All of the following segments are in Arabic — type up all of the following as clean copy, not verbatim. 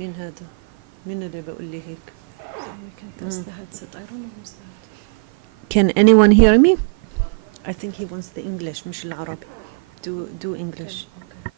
مين هذا؟ مين اللي بقول لي هيك؟ كان press the headset. I don't know who's that. Can anyone hear me? I think he wants the English مش العربي. Do English. Okay.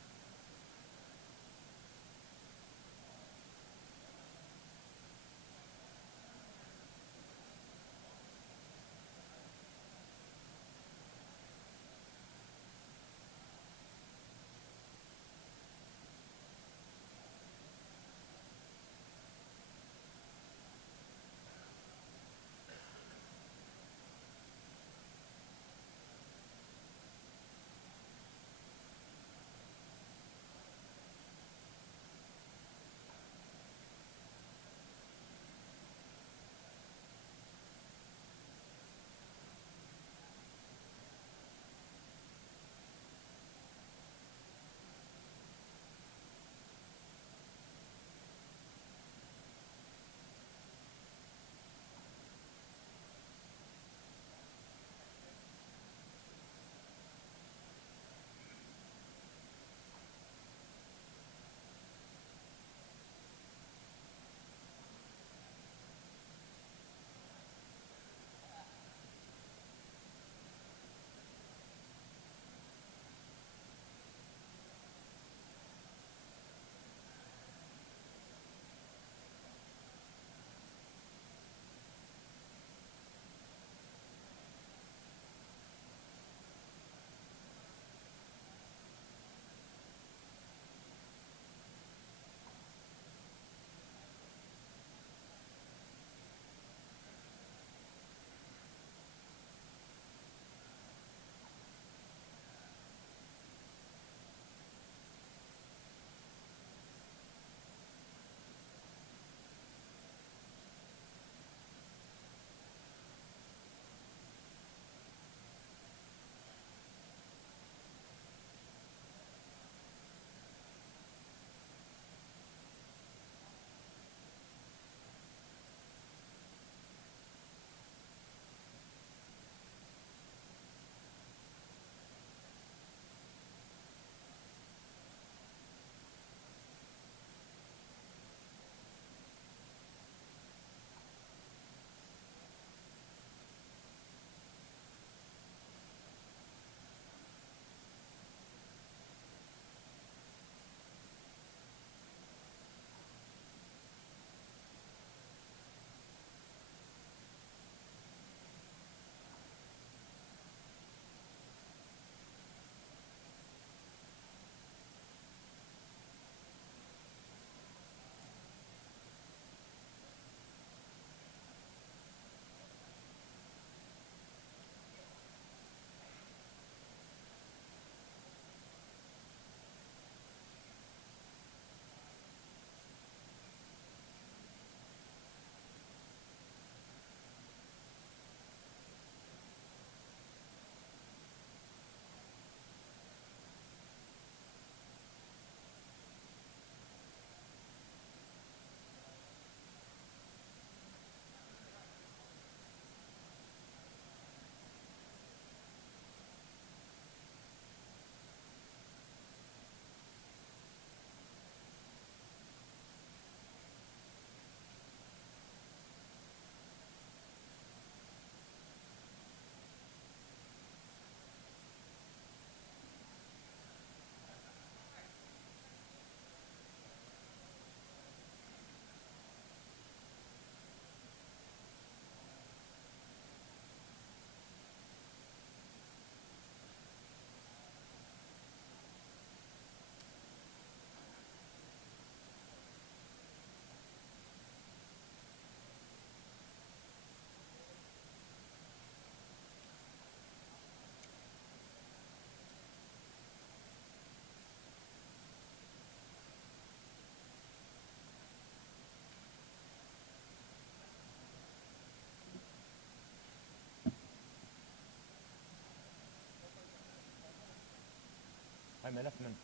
هاي ملف من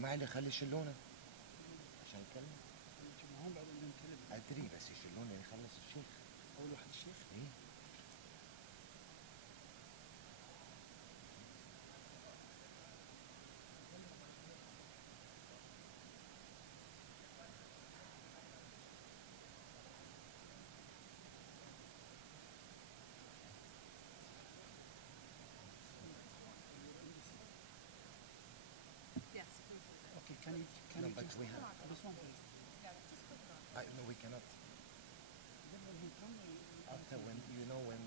ما عليه خلي يشلونه عشان يكلم. هم بعد عندهم تلفزيون. ادري بس يشلونه يخلص الشيخ. اول واحد الشيخ. ايه We have. No, we cannot. After when you know when.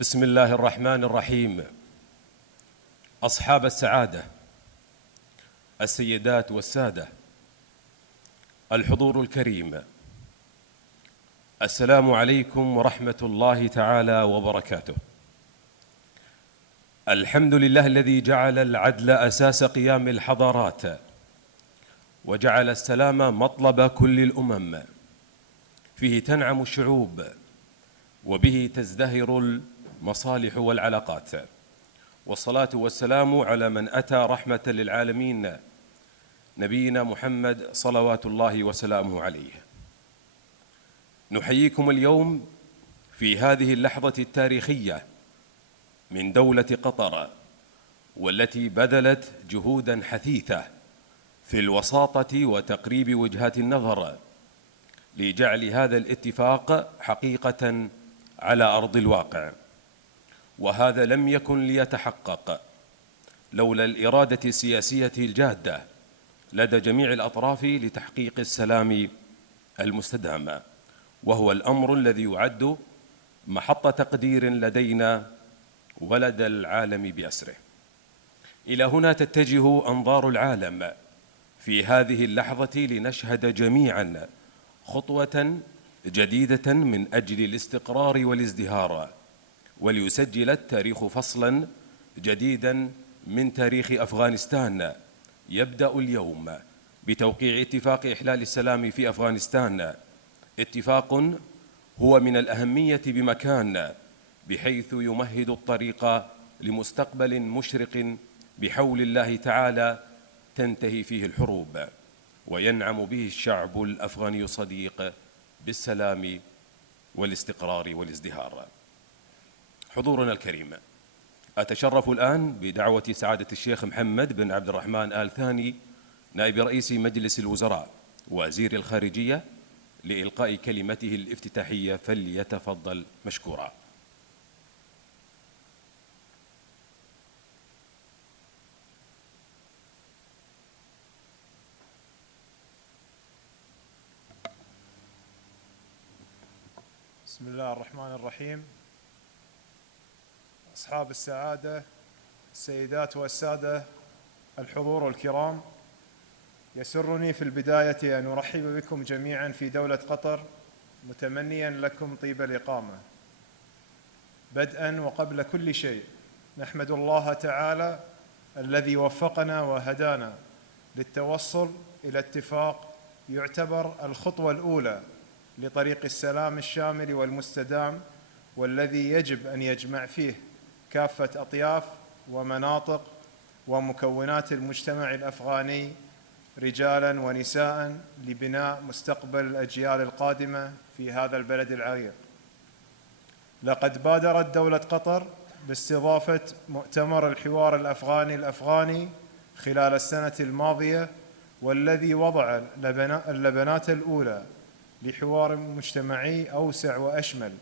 بسم الله الرحمن الرحيم. أصحاب السعادة، السيدات والسادة، الحضور الكريم، السلام عليكم ورحمة الله تعالى وبركاته. الحمد لله الذي جعل العدل أساس قيام الحضارات، وجعل السلام مطلب كل الأمم، فيه تنعم الشعوب وبه تزدهر المصالح والعلاقات، والصلاة والسلام على من أتى رحمة للعالمين، نبينا محمد صلوات الله وسلامه عليه. نحييكم اليوم في هذه اللحظة التاريخية من دولة قطر، والتي بذلت جهوداً حثيثة في الوساطة وتقريب وجهات النظر لجعل هذا الاتفاق حقيقة على أرض الواقع. وهذا لم يكن ليتحقق لولا الإرادة السياسية الجادة لدى جميع الأطراف لتحقيق السلام المستدام، وهو الأمر الذي يعد محط تقدير لدينا ولدى العالم بأسره. إلى هنا تتجه أنظار العالم في هذه اللحظة لنشهد جميعاً خطوة جديدة من أجل الاستقرار والازدهار، وليسجل التاريخ فصلاً جديداً من تاريخ أفغانستان، يبدأ اليوم بتوقيع اتفاق إحلال السلام في أفغانستان، اتفاق هو من الأهمية بمكان، بحيث يمهد الطريق لمستقبل مشرق بحول الله تعالى تنتهي فيه الحروب، وينعم به الشعب الأفغاني الصديق بالسلام والاستقرار والازدهار. حضورنا الكريم، أتشرف الآن بدعوة سعادة الشيخ محمد بن عبد الرحمن آل ثاني نائب رئيس مجلس الوزراء وزير الخارجية لإلقاء كلمته الافتتاحية، فليتفضل مشكورا. بسم الله الرحمن الرحيم. أصحاب السعادة، السيدات والسادة، الحضور الكرام، يسرني في البداية أن أرحب بكم جميعاً في دولة قطر، متمنياً لكم طيب الإقامة. بدءاً وقبل كل شيء نحمد الله تعالى الذي وفقنا وهدانا للتوصل إلى اتفاق يعتبر الخطوة الأولى لطريق السلام الشامل والمستدام، والذي يجب أن يجمع فيه كافة أطياف ومناطق ومكونات المجتمع الأفغاني رجالاً ونساءً لبناء مستقبل الأجيال القادمة في هذا البلد العريق. لقد بادرت دولة قطر باستضافة مؤتمر الحوار الأفغاني خلال السنة الماضية، والذي وضع اللبنات الأولى لحوار مجتمعي أوسع وأشمل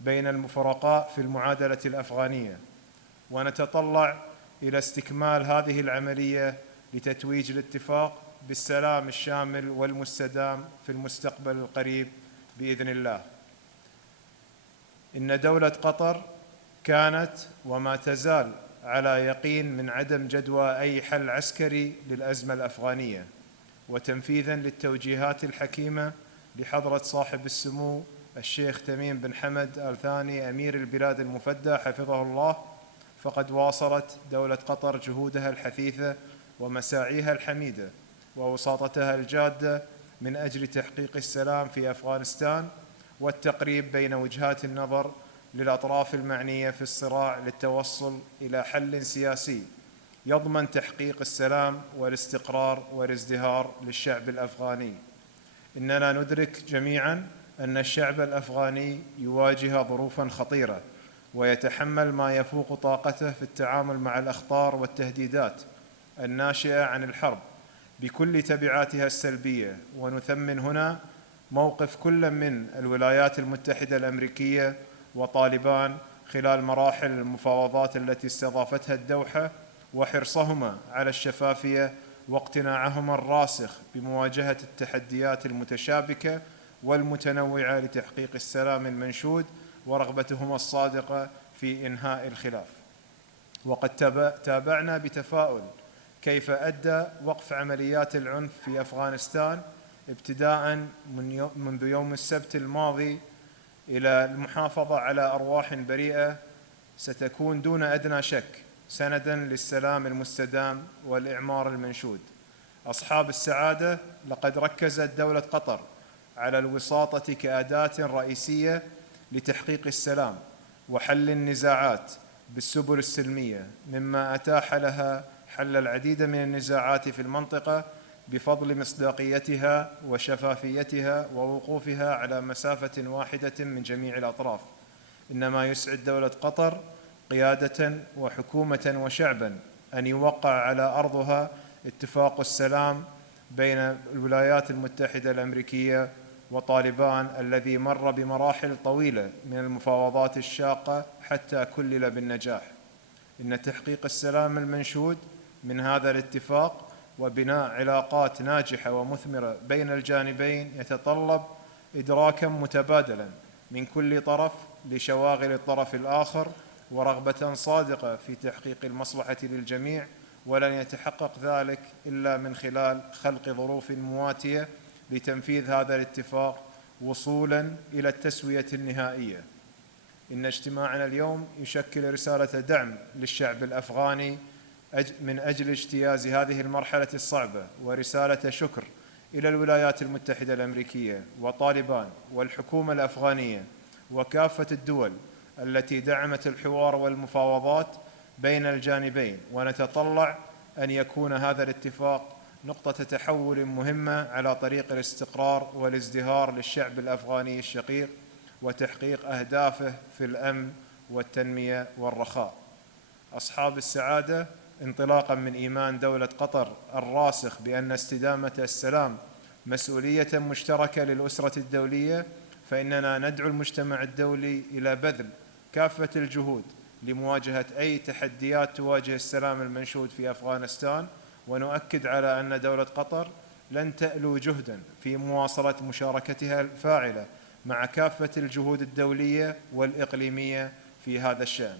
بين المفرقاء في المعادلة الأفغانية، ونتطلع إلى استكمال هذه العملية لتتويج الاتفاق بالسلام الشامل والمستدام في المستقبل القريب بإذن الله. إن دولة قطر كانت وما تزال على يقين من عدم جدوى أي حل عسكري للأزمة الأفغانية، وتنفيذاً للتوجيهات الحكيمة لحضرة صاحب السمو الشيخ تميم بن حمد آل ثاني أمير البلاد المفدى حفظه الله، فقد واصلت دولة قطر جهودها الحثيثة ومساعيها الحميدة ووساطتها الجادة من أجل تحقيق السلام في أفغانستان والتقريب بين وجهات النظر للأطراف المعنية في الصراع للتوصل إلى حل سياسي يضمن تحقيق السلام والاستقرار والازدهار للشعب الأفغاني. إننا ندرك جميعاً أن الشعب الأفغاني يواجه ظروفاً خطيرة ويتحمل ما يفوق طاقته في التعامل مع الأخطار والتهديدات الناشئة عن الحرب بكل تبعاتها السلبية، ونثمن هنا موقف كل من الولايات المتحدة الأمريكية وطالبان خلال مراحل المفاوضات التي استضافتها الدوحة، وحرصهما على الشفافية واقتناعهما الراسخ بمواجهة التحديات المتشابكة والمتنوعة لتحقيق السلام المنشود، ورغبتهما الصادقة في إنهاء الخلاف. وقد تابعنا بتفاؤل كيف أدى وقف عمليات العنف في أفغانستان ابتداء منذ يوم السبت الماضي إلى المحافظة على أرواح بريئة ستكون دون أدنى شك سنداً للسلام المستدام والإعمار المنشود. أصحاب السعادة، لقد ركزت دولة قطر على الوساطة كأداة رئيسية لتحقيق السلام وحل النزاعات بالسبل السلمية، مما أتاح لها حل العديد من النزاعات في المنطقة بفضل مصداقيتها وشفافيتها ووقوفها على مسافة واحدة من جميع الأطراف. إنما يسعد دولة قطر قيادة وحكومة وشعبا أن يوقع على أرضها اتفاق السلام بين الولايات المتحدة الأمريكية وطالبان، الذي مر بمراحل طويلة من المفاوضات الشاقة حتى كلل بالنجاح. إن تحقيق السلام المنشود من هذا الاتفاق وبناء علاقات ناجحة ومثمرة بين الجانبين يتطلب إدراكاً متبادلاً من كل طرف لشواغل الطرف الآخر ورغبة صادقة في تحقيق المصلحة للجميع، ولن يتحقق ذلك إلا من خلال خلق ظروف مواتية لتنفيذ هذا الاتفاق وصولاً إلى التسوية النهائية. إن اجتماعنا اليوم يشكل رسالة دعم للشعب الأفغاني من أجل اجتياز هذه المرحلة الصعبة، ورسالة شكر إلى الولايات المتحدة الأمريكية وطالبان والحكومة الأفغانية وكافة الدول التي دعمت الحوار والمفاوضات بين الجانبين. ونتطلع أن يكون هذا الاتفاق نقطة تحول مهمة على طريق الاستقرار والازدهار للشعب الأفغاني الشقيق وتحقيق أهدافه في الأمن والتنمية والرخاء. أصحاب السعادة، انطلاقاً من إيمان دولة قطر الراسخ بأن استدامة السلام مسؤولية مشتركة للأسرة الدولية، فإننا ندعو المجتمع الدولي إلى بذل كافة الجهود لمواجهة أي تحديات تواجه السلام المنشود في أفغانستان، ونؤكد على أن دولة قطر لن تألو جهداً في مواصلة مشاركتها الفاعلة مع كافة الجهود الدولية والإقليمية في هذا الشأن.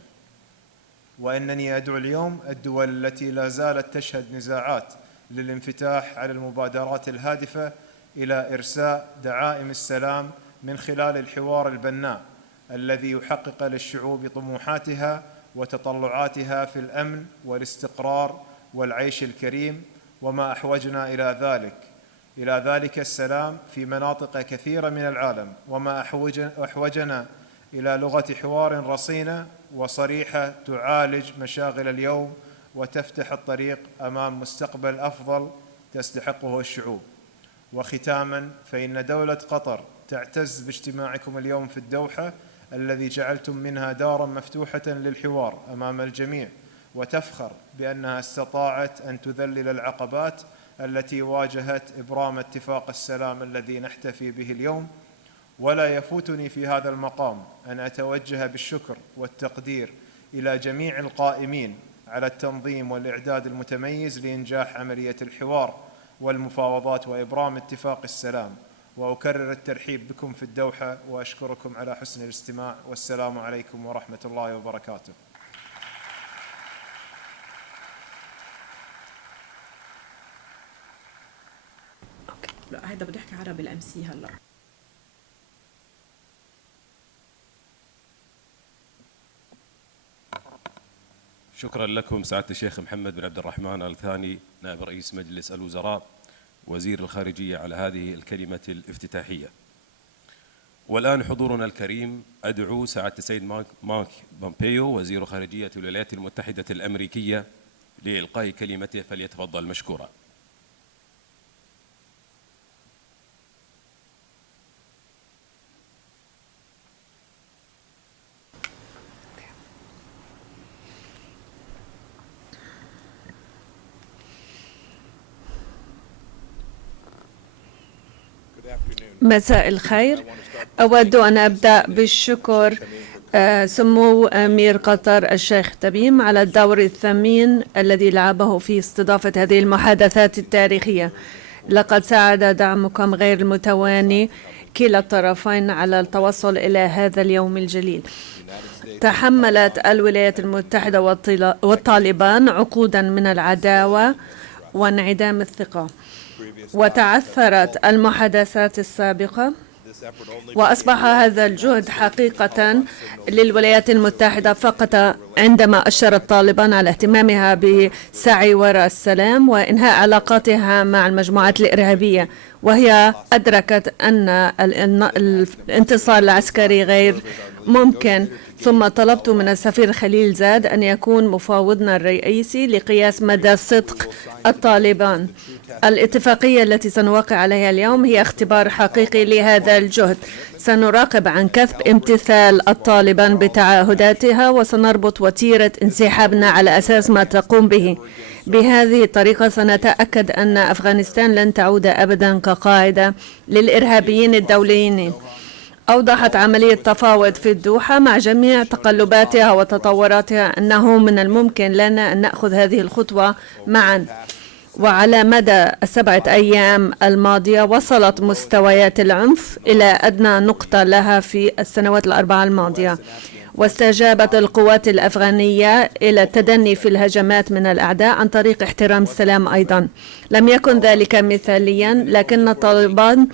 وإنني أدعو اليوم الدول التي لا زالت تشهد نزاعات للانفتاح على المبادرات الهادفة إلى إرساء دعائم السلام من خلال الحوار البناء الذي يحقق للشعوب طموحاتها وتطلعاتها في الأمن والاستقرار والعيش الكريم، وما أحوجنا إلى ذلك السلام في مناطق كثيرة من العالم، وما أحوجنا إلى لغة حوار رصينة وصريحة تعالج مشاغل اليوم وتفتح الطريق أمام مستقبل أفضل تستحقه الشعوب. وختاماً، فإن دولة قطر تعتز باجتماعكم اليوم في الدوحة الذي جعلتم منها داراً مفتوحة للحوار أمام الجميع، وتفخر بأنها استطاعت أن تذلل العقبات التي واجهت إبرام اتفاق السلام الذي نحتفي به اليوم. ولا يفوتني في هذا المقام أن أتوجه بالشكر والتقدير إلى جميع القائمين على التنظيم والإعداد المتميز لإنجاح عملية الحوار والمفاوضات وإبرام اتفاق السلام. وأكرر الترحيب بكم في الدوحة وأشكركم على حسن الاستماع، والسلام عليكم ورحمة الله وبركاته. لا هيدا بدي احكي عربي الامسي هلا. شكرا لكم سعادة الشيخ محمد بن عبد الرحمن آل ثاني نائب رئيس مجلس الوزراء وزير الخارجية على هذه الكلمة الافتتاحية. والآن حضورنا الكريم أدعو سعادة السيد مارك بومبيو وزير خارجية الولايات المتحدة الأمريكية لإلقاء كلمته، فليتفضل مشكورا. مساء الخير. أود أن أبدأ بالشكر سمو أمير قطر الشيخ تميم على الدور الثمين الذي لعبه في استضافة هذه المحادثات التاريخية. لقد ساعد دعمكم غير المتواني كلا الطرفين على التوصل إلى هذا اليوم الجليل. تحملت الولايات المتحدة والطالبان عقودا من العداوة وانعدام الثقة، وتعثرت المحادثات السابقة، وأصبح هذا الجهد حقيقة للولايات المتحدة فقط عندما أشرت طالبان على اهتمامها بسعي وراء السلام وإنهاء علاقاتها مع المجموعات الإرهابية، وهي أدركت أن الانتصار العسكري غير ممكن. ثم طلبت من السفير خليل زاد أن يكون مفاوضنا الرئيسي لقياس مدى صدق الطالبان. الاتفاقية التي سنوقع عليها اليوم هي اختبار حقيقي لهذا الجهد. سنراقب عن كثب امتثال الطالبان بتعهداتها، وسنربط وتيرة انسحابنا على أساس ما تقوم به. بهذه الطريقة سنتأكد أن أفغانستان لن تعود أبدا كقاعدة للإرهابيين الدوليين. أوضحت عملية تفاوض في الدوحة مع جميع تقلباتها وتطوراتها أنه من الممكن لنا أن نأخذ هذه الخطوة معا. وعلى مدى 7 أيام الماضية وصلت مستويات العنف إلى أدنى نقطة لها في السنوات 4 الماضية، واستجابت القوات الأفغانية إلى التدني في الهجمات من الأعداء عن طريق احترام السلام أيضا. لم يكن ذلك مثاليا، لكن طالبان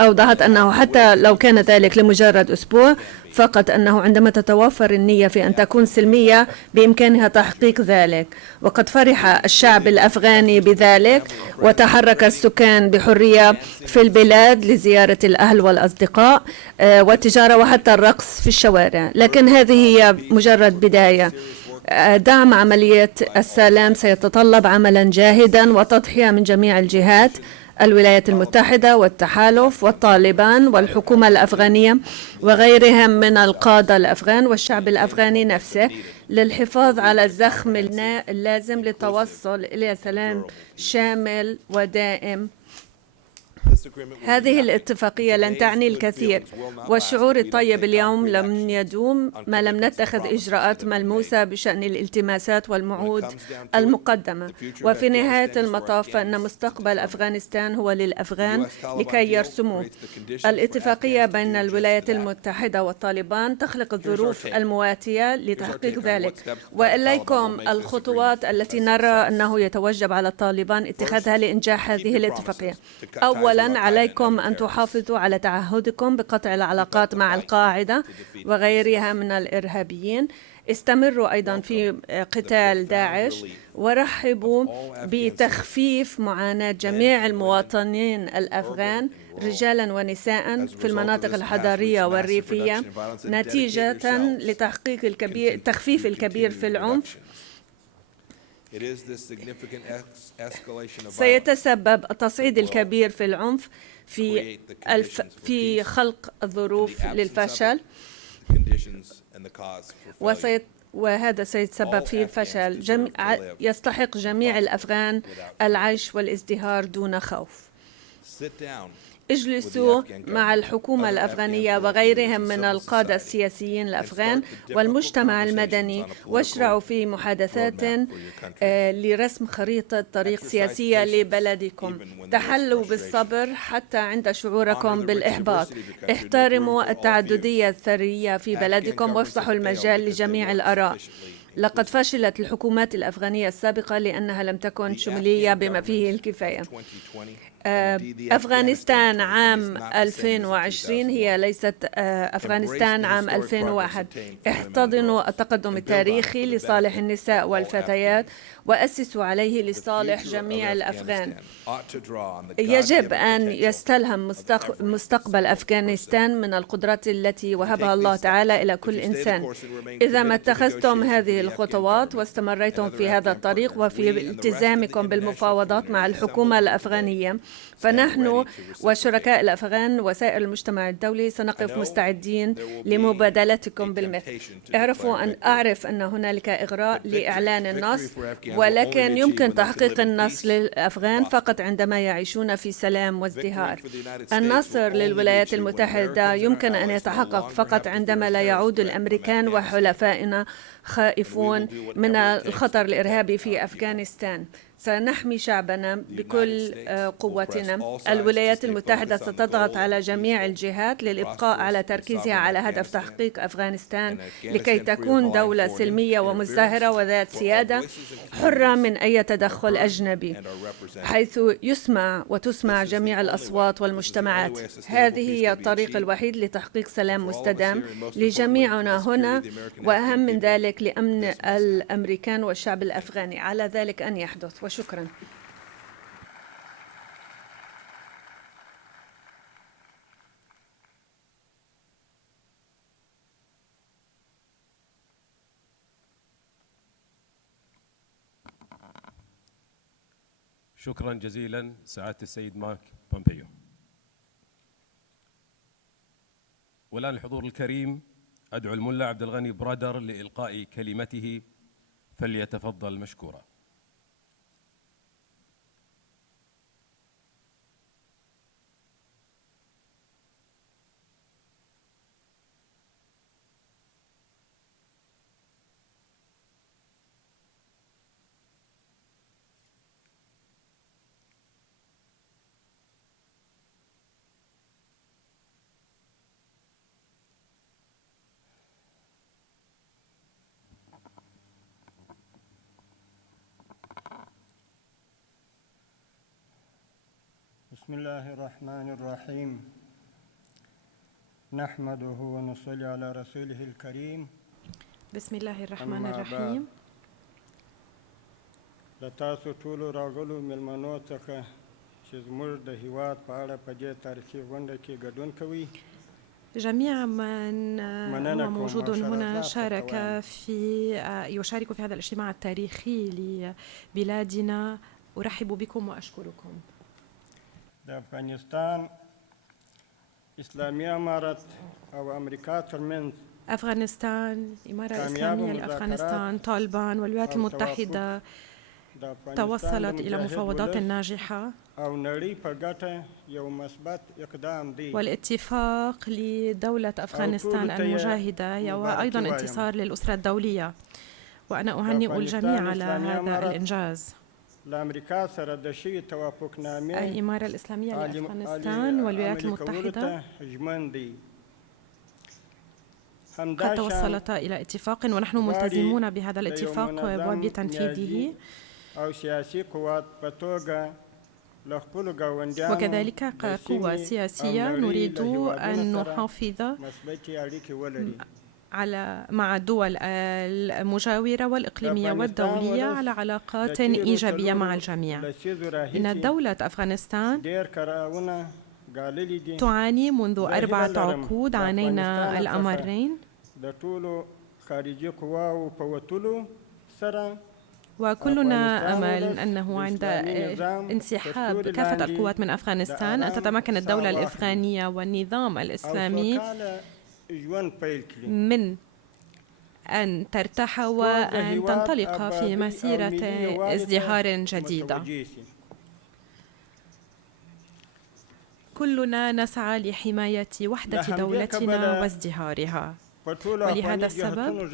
أوضحت أنه حتى لو كان ذلك لمجرد أسبوع فقط، أنه عندما تتوفر النية في أن تكون سلمية بإمكانها تحقيق ذلك. وقد فرح الشعب الأفغاني بذلك، وتحرك السكان بحرية في البلاد لزيارة الأهل والأصدقاء والتجارة وحتى الرقص في الشوارع. لكن هذه هي مجرد بداية. دعم عملية السلام سيتطلب عملا جاهدا وتضحية من جميع الجهات: الولايات المتحدة والتحالف والطالبان والحكومة الأفغانية وغيرهم من القادة الأفغان والشعب الأفغاني نفسه، للحفاظ على الزخم اللازم للتوصل إلى سلام شامل ودائم. هذه الاتفاقية لن تعني الكثير، والشعور الطيب اليوم لم يدوم ما لم نتخذ إجراءات ملموسة بشأن الالتماسات والموعود المقدمة. وفي نهاية المطاف فإن مستقبل أفغانستان هو للأفغان لكي يرسموه. الاتفاقية بين الولايات المتحدة والطالبان تخلق الظروف المواتية لتحقيق ذلك، وإليكم الخطوات التي نرى أنه يتوجب على الطالبان اتخاذها لإنجاح هذه الاتفاقية. أولاً، عليكم أن تحافظوا على تعهدكم بقطع العلاقات مع القاعدة وغيرها من الإرهابيين. استمروا أيضاً في قتال داعش، ورحبوا بتخفيف معاناة جميع المواطنين الأفغان رجالاً ونساء في المناطق الحضرية والريفية نتيجة لتحقيق التخفيف الكبير في العنف. سيتسبب التصعيد الكبير في العنف في خلق الظروف للفشل، وهذا سيتسبب في الفشل. يستحق جميع الأفغان العيش والازدهار دون خوف. اجلسوا مع الحكومة الأفغانية وغيرهم من القادة السياسيين الأفغان والمجتمع المدني واشرعوا في محادثات لرسم خريطة طريق سياسية لبلدكم. تحلوا بالصبر حتى عند شعوركم بالإحباط. احترموا التعددية الثرية في بلدكم وافتحوا المجال لجميع الآراء. لقد فشلت الحكومات الأفغانية السابقة لأنها لم تكن شمولية بما فيه الكفاية. أفغانستان عام 2020 هي ليست أفغانستان عام 2001. احتضنوا التقدم التاريخي لصالح النساء والفتيات وأسسوا عليه لصالح جميع الأفغان. يجب أن يستلهم مستقبل أفغانستان من القدرات التي وهبها الله تعالى إلى كل إنسان. إذا ما اتخذتم هذه الخطوات واستمريتم في هذا الطريق وفي التزامكم بالمفاوضات مع الحكومة الأفغانية، فنحن وشركاء الأفغان وسائر المجتمع الدولي سنقف مستعدين لمبادلتكم بالمثل. أعرف أن هنالك إغراء لإعلان النصر، ولكن يمكن تحقيق النصر للأفغان فقط عندما يعيشون في سلام وازدهار. النصر للولايات المتحدة يمكن أن يتحقق فقط عندما لا يعود الأمريكان وحلفائنا خائفون من الخطر الإرهابي في أفغانستان. سنحمي شعبنا بكل قوتنا. الولايات المتحدة ستضغط على جميع الجهات للإبقاء على تركيزها على هدف تحقيق أفغانستان لكي تكون دولة سلمية ومزدهرة وذات سيادة حرة من أي تدخل أجنبي، حيث يسمع وتسمع جميع الأصوات والمجتمعات. هذه هي الطريق الوحيد لتحقيق سلام مستدام لجميعنا هنا، وأهم من ذلك لأمن الأمريكان والشعب الأفغاني. على ذلك أن يحدث. وشكرا. شكرا جزيلا سعادة السيد مارك بومبيو. والآن الحضور الكريم أدعو الملا عبد الغني برادر لإلقاء كلمته، فليتفضل مشكورا. بسم الله الرحمن الرحيم. نحمده ونصلي على رسوله الكريم. بسم الله الرحمن الرحيم. لتاسو ټولو راغلو مېلمنو څخه چې زموږ د هیواد په اړه په دې تاریخي غونډه کې ګډون کوي. جميع من هو موجود هنا يشارك في هذا الاجتماع التاريخي لبلادنا. أرحب بكم وأشكركم. أفغانستان إسلامي أمارات أو أمريكا ترمنز أفغانستان إمارة إسلامية لأفغانستان، طالبان والولايات المتحدة توصلت إلى مفاوضات ناجحة والاتفاق لدولة أفغانستان المجاهدة وأيضا انتصار للأسرة الدولية، وأنا أهنئ الجميع على هذا الإنجاز. الإمارة الإسلامية لأفغانستان والولايات المتحدة قد توصلتا إلى اتفاق، ونحن ملتزمون بهذا الاتفاق وبتنفيذه، وكذلك كقوة سياسية نريد أن نحافظ مع الدول المجاورة والإقليمية والدولية على علاقات إيجابية مع الجميع. إن دولة أفغانستان تعاني منذ 4 عقود، عانينا الأمرين، وكلنا أمل أنه عند انسحاب كافة القوات من أفغانستان أن تتمكن الدولة الأفغانية والنظام الإسلامي من أن ترتاح وأن تنطلق في مسيرة ازدهار جديدة. كلنا نسعى لحماية وحدة دولتنا وازدهارها، ولهذا السبب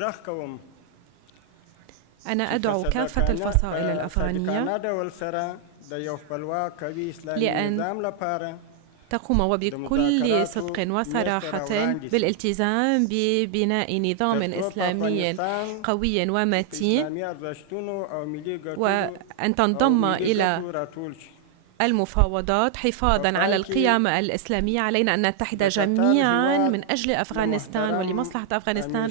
أنا أدعو كافة الفصائل الأفغانية لأن تقوم وبكل صدق وصراحة بالالتزام ببناء نظام إسلامي قوي ومتين، وأن تنضم إلى المفاوضات حفاظاً على القيم الإسلامية. علينا أن نتحد جميعاً من أجل أفغانستان ولمصلحة أفغانستان،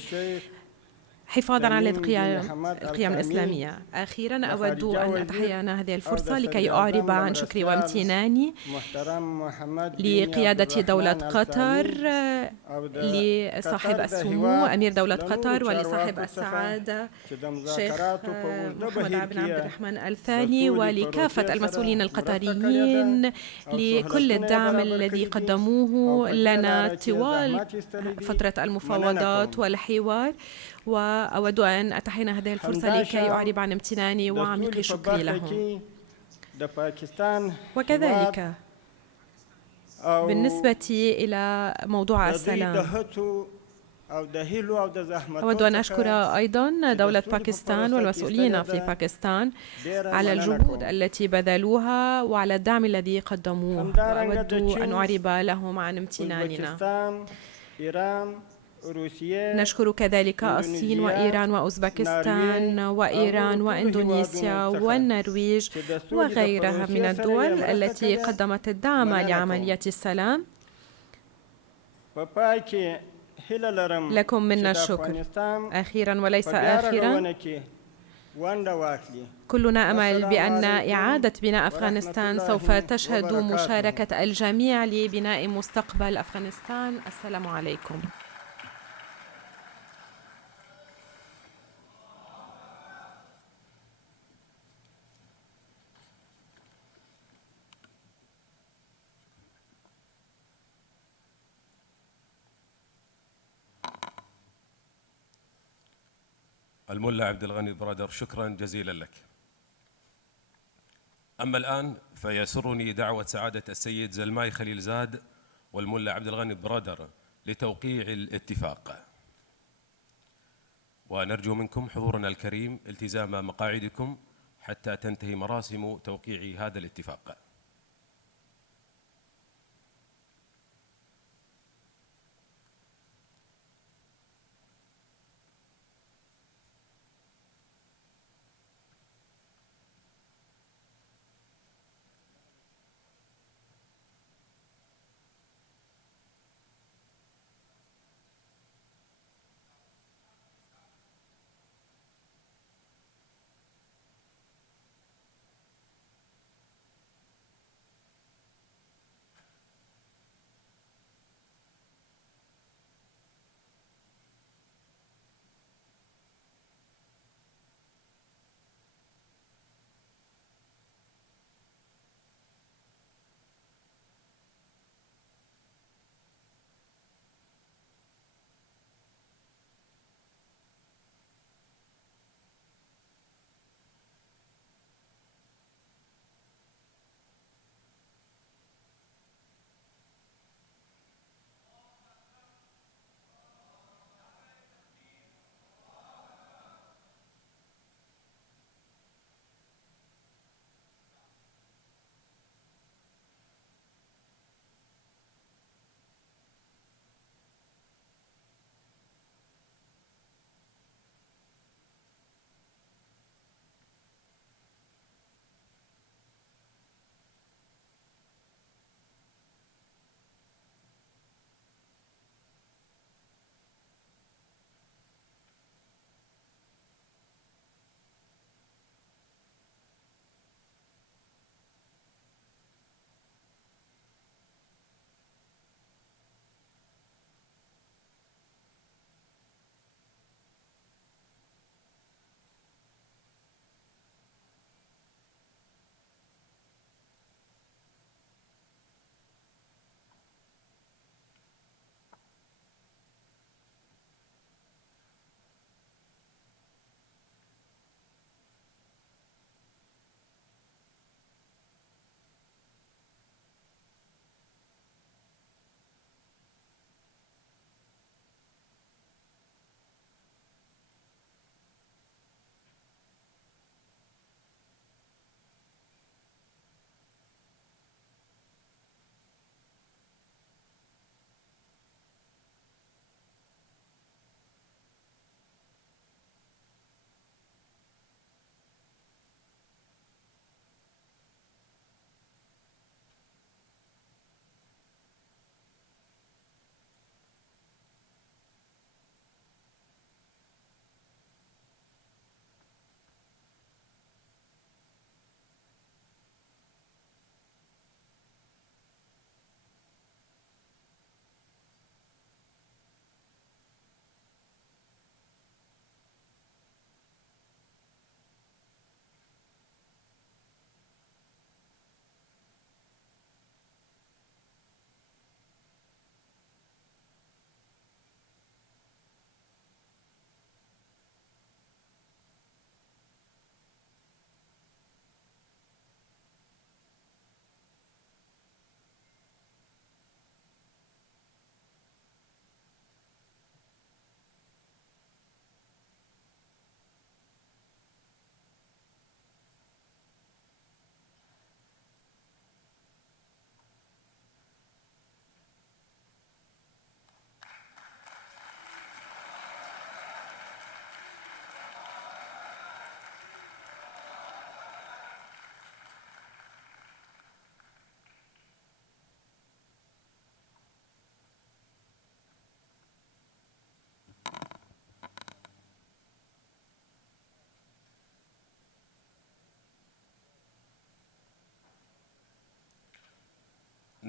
حفاظاً على القيم الإسلامية. أخيراً أود أن أتحين هذه الفرصة لكي أعرب عن شكري وامتناني لقيادة دولة قطر، لصاحب السمو أمير دولة قطر، ولصاحب السعادة شيخ محمد بن عبد الرحمن الثاني، ولكافة المسؤولين القطريين لكل الدعم الذي قدموه لنا طوال فترة المفاوضات والحوار. وأود أن أتحين هذه الفرصة لكي أعرب عن امتناني وعميق شكري لهم. وكذلك بالنسبة إلى موضوع السلام، أود أن أشكر أيضاً دولة باكستان والمسؤولين في باكستان على الجهود التي بذلوها وعلى الدعم الذي قدموه، وأود أن أعرب لهم عن امتناننا. نشكر كذلك الصين وإيران وأوزبكستان وإيران وإندونيسيا والنرويج وغيرها من الدول التي قدمت الدعم لعملية السلام. لكم منا الشكر. أخيراً وليس آخراً، كلنا أمل بأن إعادة بناء أفغانستان سوف تشهد مشاركة الجميع لبناء مستقبل أفغانستان. السلام عليكم. الملا عبد الغني برادر، شكرا جزيلا لك. أما الآن فيسرني دعوة سعادة السيد زلماي خليلزاد والملا عبد الغني برادر لتوقيع الاتفاق، ونرجو منكم حضورنا الكريم التزام مقاعدكم حتى تنتهي مراسم توقيع هذا الاتفاق.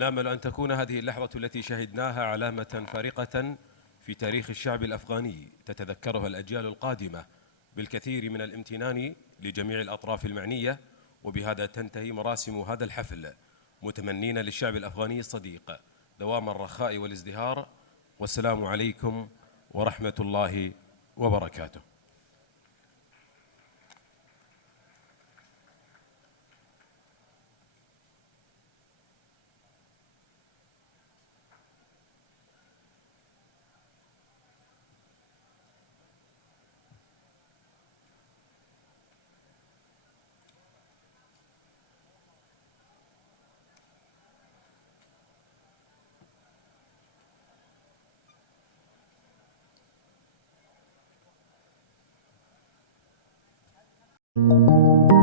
نامل أن تكون هذه اللحظة التي شهدناها علامة فارقة في تاريخ الشعب الأفغاني تتذكرها الأجيال القادمة بالكثير من الامتنان لجميع الأطراف المعنية. وبهذا تنتهي مراسم هذا الحفل، متمنين للشعب الأفغاني الصديق دوام الرخاء والازدهار. والسلام عليكم ورحمة الله وبركاته. Thank you.